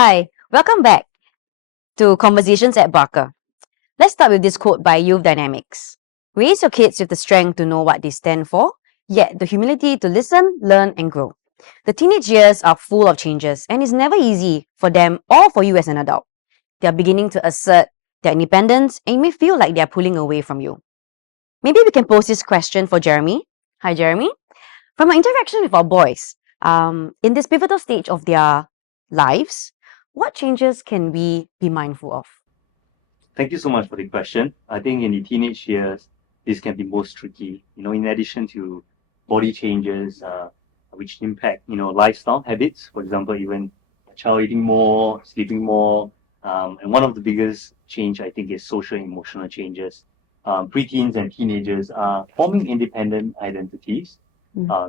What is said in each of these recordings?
Hi, welcome back to Conversations at Barker. Let's start with this quote by Youth Dynamics. Raise your kids with the strength to know what they stand for, yet the humility to listen, learn, and grow. The teenage years are full of changes, and it's never easy for them or for you as an adult. They are beginning to assert their independence, and you may feel like they are pulling away from you. Maybe we can pose this question for Jeremy. Hi, Jeremy. From our interaction with our boys, in this pivotal stage of their lives, what changes can we be mindful of? Thank you so much for the question. I think in the teenage years, this can be most tricky. In addition to body changes, which impact, lifestyle habits. For example, even a child eating more, sleeping more. And one of the biggest change, I think, is social and emotional changes. Preteens and teenagers are forming independent identities,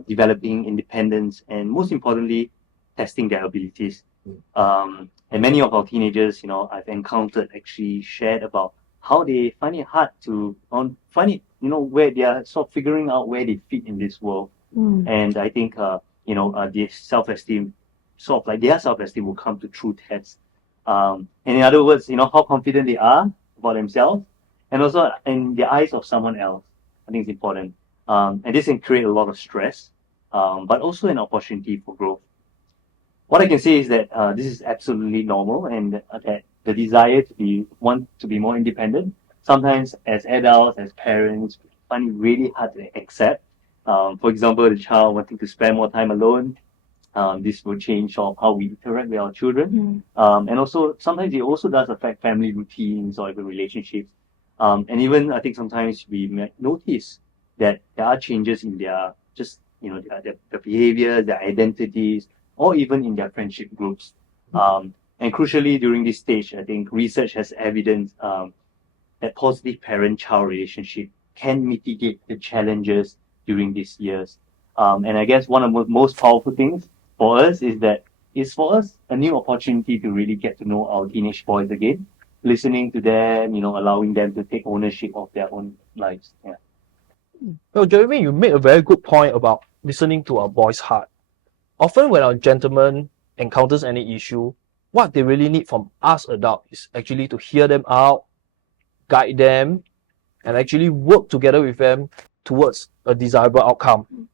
developing independence, and most importantly, testing their abilities. And many of our teenagers, I've encountered actually shared about how they find it hard to find it, where they are sort of figuring out where they fit in this world. And I think, their self-esteem, sort of like their self-esteem will come to true tests. And in other words, how confident they are about themselves, and also in the eyes of someone else. I think it's important. And this can create a lot of stress, but also an opportunity for growth. What I can say is that this is absolutely normal, and that the desire to be more independent, sometimes as adults, as parents, find it really hard to accept. For example, the child wanting to spend more time alone. This will change how we interact with our children. And also sometimes it also does affect family routines or even relationships. And even I think sometimes we might notice that there are changes in their their behavior, their identities, or even in their friendship groups. And crucially, during this stage, I think research has evidence that positive parent-child relationship can mitigate the challenges during these years. And I guess one of the most powerful things for us is that it's for us a new opportunity to really get to know our teenage boys again, listening to them, allowing them to take ownership of their own lives. Yeah. Well, Jeremy, you made a very good point about listening to our boys' heart. Often when our gentleman encounters any issue, what they really need from us adults is actually to hear them out, guide them, and actually work together with them towards a desirable outcome.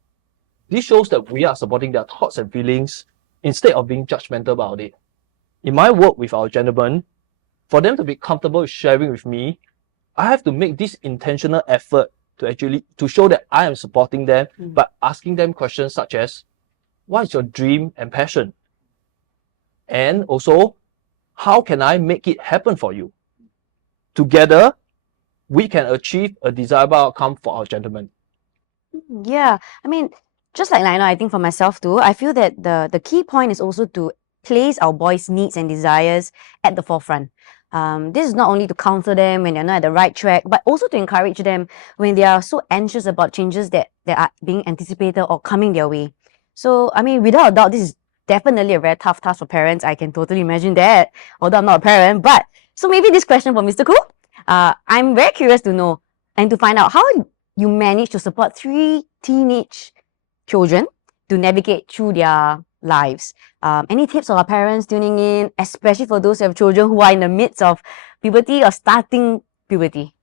This shows that we are supporting their thoughts and feelings instead of being judgmental about it. In my work with our gentlemen, for them to be comfortable with sharing with me, I have to make this intentional effort to show that I am supporting them by asking them questions such as, what is your dream and passion? And also, how can I make it happen for you? Together, we can achieve a desirable outcome for our gentlemen. Yeah, I mean, just like Lionel, I think for myself too, I feel that the key point is also to place our boys' needs and desires at the forefront. This is not only to counsel them when they're not at the right track, but also to encourage them when they are so anxious about changes that are being anticipated or coming their way. So, I mean, without a doubt, this is definitely a very tough task for parents. I can totally imagine that, although I'm not a parent. But so maybe this question for Mr. Khoo. I'm very curious to know and to find out how you manage to support 3 teenage children to navigate through their lives. Any tips for our parents tuning in, especially for those who have children who are in the midst of puberty or starting puberty?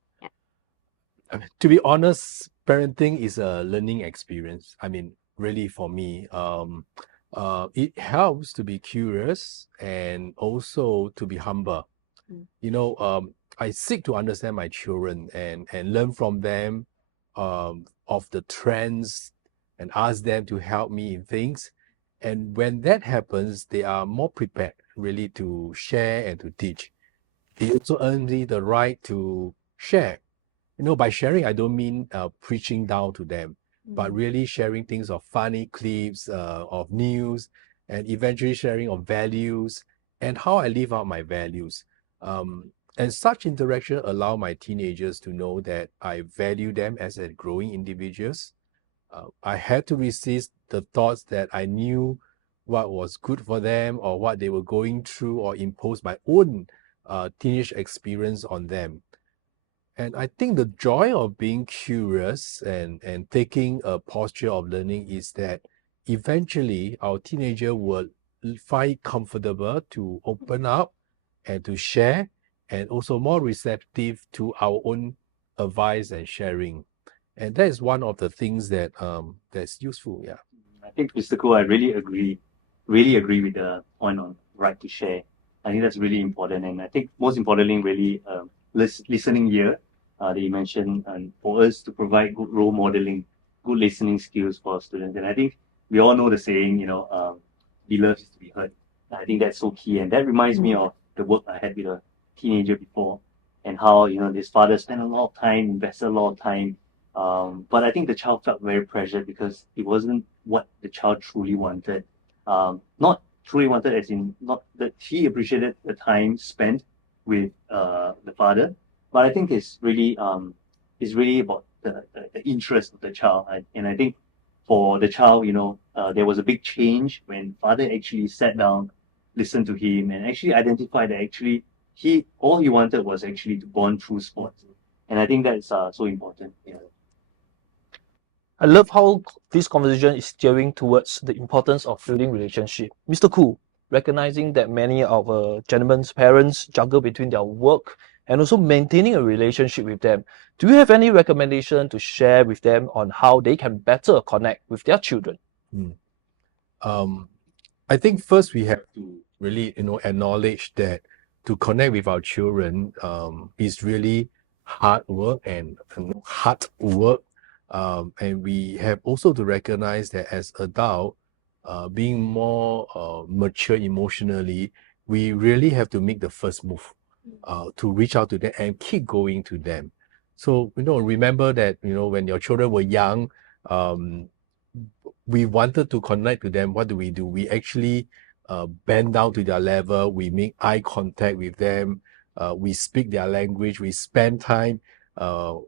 To be honest, parenting is a learning experience. I mean, really for me, it helps to be curious and also to be humble. I seek to understand my children and learn from them of the trends and ask them to help me in things. And when that happens, they are more prepared really to share and to teach. They also earn the right to share. By sharing, I don't mean preaching down to them, but really sharing things of funny clips, of news, and eventually sharing of values and how I live out my values. And such interaction allow my teenagers to know that I value them as a growing individuals. I had to resist the thoughts that I knew what was good for them or what they were going through or impose my own teenage experience on them. And I think the joy of being curious and taking a posture of learning is that eventually our teenager will find it comfortable to open up and to share, and also more receptive to our own advice and sharing. And that is one of the things that that's useful. Yeah. I think, Mr. Khoo, I really agree with the point on right to share. I think that's really important, and I think most importantly, really listening ear that you mentioned, and for us to provide good role modeling, good listening skills for our students. And I think we all know the saying, be loved is to be heard. I think that's so key, and that reminds me of the work I had with a teenager before, and how this father spent a lot of time, invested a lot of time. But I think the child felt very pressured because it wasn't what the child truly wanted. Not truly wanted as in not that he appreciated the time spent with the father, but I think it's really about the interest of the child. And I think for the child, there was a big change when father actually sat down, listened to him, and actually identified that actually all he wanted was actually to bond through sports. And I think that's so important. Yeah. I love how this conversation is steering towards the importance of building relationship. Mr. Khoo, recognizing that many of gentlemen's parents juggle between their work and also maintaining a relationship with them, do you have any recommendation to share with them on how they can better connect with their children? I think first we have to really, acknowledge that to connect with our children is really hard work and and we have also to recognize that as adult, being more mature emotionally, we really have to make the first move to reach out to them and keep going to them. So, remember that, when your children were young, we wanted to connect to them. What do? We actually bend down to their level. We make eye contact with them. We speak their language. We spend time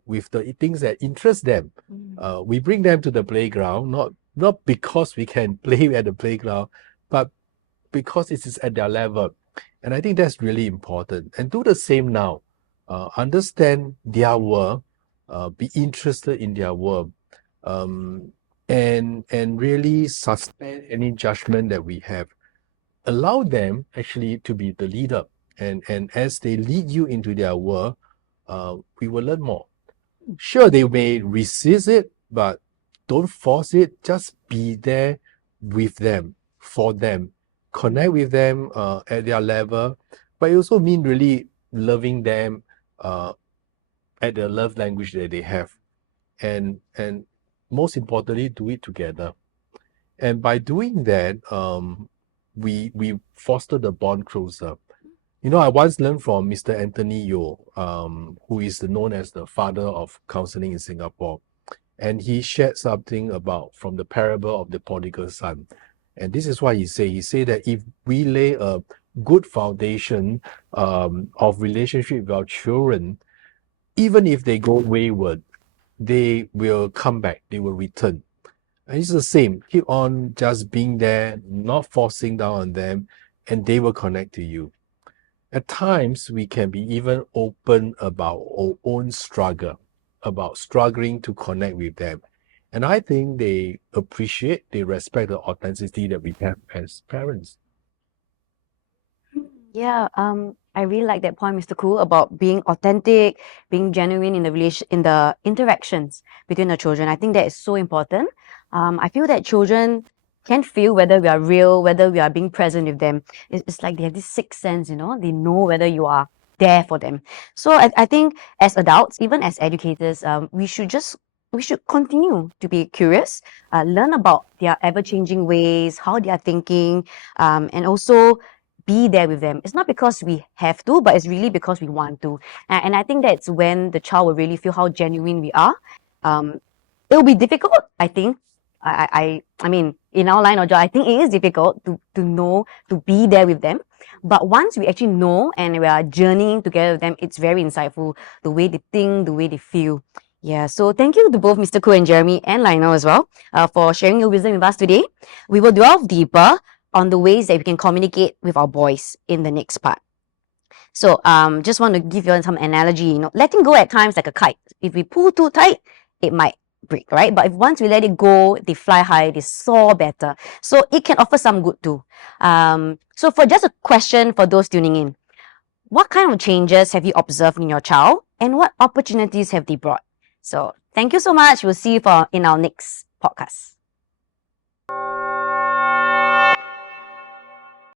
with the things that interest them. We bring them to the playground, not because we can play at the playground, but because it is at their level. And I think that's really important. And do the same now. Understand their world, be interested in their world, and really suspend any judgment that we have. Allow them actually to be the leader. And as they lead you into their world, we will learn more. Sure, they may resist it, but don't force it. Just be there with them, for them. Connect with them at their level, but it also means really loving them at the love language that they have. And most importantly, do it together. And by doing that, we foster the bond closer. I once learned from Mr. Anthony Yeo, who is known as the father of counseling in Singapore. And he shared something from the parable of the prodigal son. And this is what he said. He said that if we lay a good foundation of relationship with our children, even if they go wayward, they will come back, they will return. And it's the same. Keep on just being there, not forcing down on them, and they will connect to you. At times, we can be even open about our own struggle, about struggling to connect with them. And I think they appreciate, they respect the authenticity that we have as parents. Yeah, I really like that point, Mr. Khoo, about being authentic, being genuine in the interactions between the children. I think that is so important. I feel that children can feel whether we are real, whether we are being present with them. It's like they have this sixth sense, they know whether you are there for them. So I think as adults, even as educators, we should continue to be curious, learn about their ever-changing ways, how they are thinking, and also be there with them. It's not because we have to, but it's really because we want to. And I think that's when the child will really feel how genuine we are. It will be difficult, I think. I mean, in our line of job, I think it is difficult to know, to be there with them. But once we actually know and we are journeying together with them, it's very insightful, the way they think, the way they feel. Yeah, so thank you to both Mr. Khoo and Jeremy and Lionel as well for sharing your wisdom with us today. We will delve deeper on the ways that we can communicate with our boys in the next part. So just want to give you some analogy, letting go at times like a kite. If we pull too tight, it might break, right? But if once we let it go, they fly high, they soar better. So it can offer some good too. So for just a question for those tuning in, what kind of changes have you observed in your child and what opportunities have they brought? So thank you so much. We'll see you in our next podcast.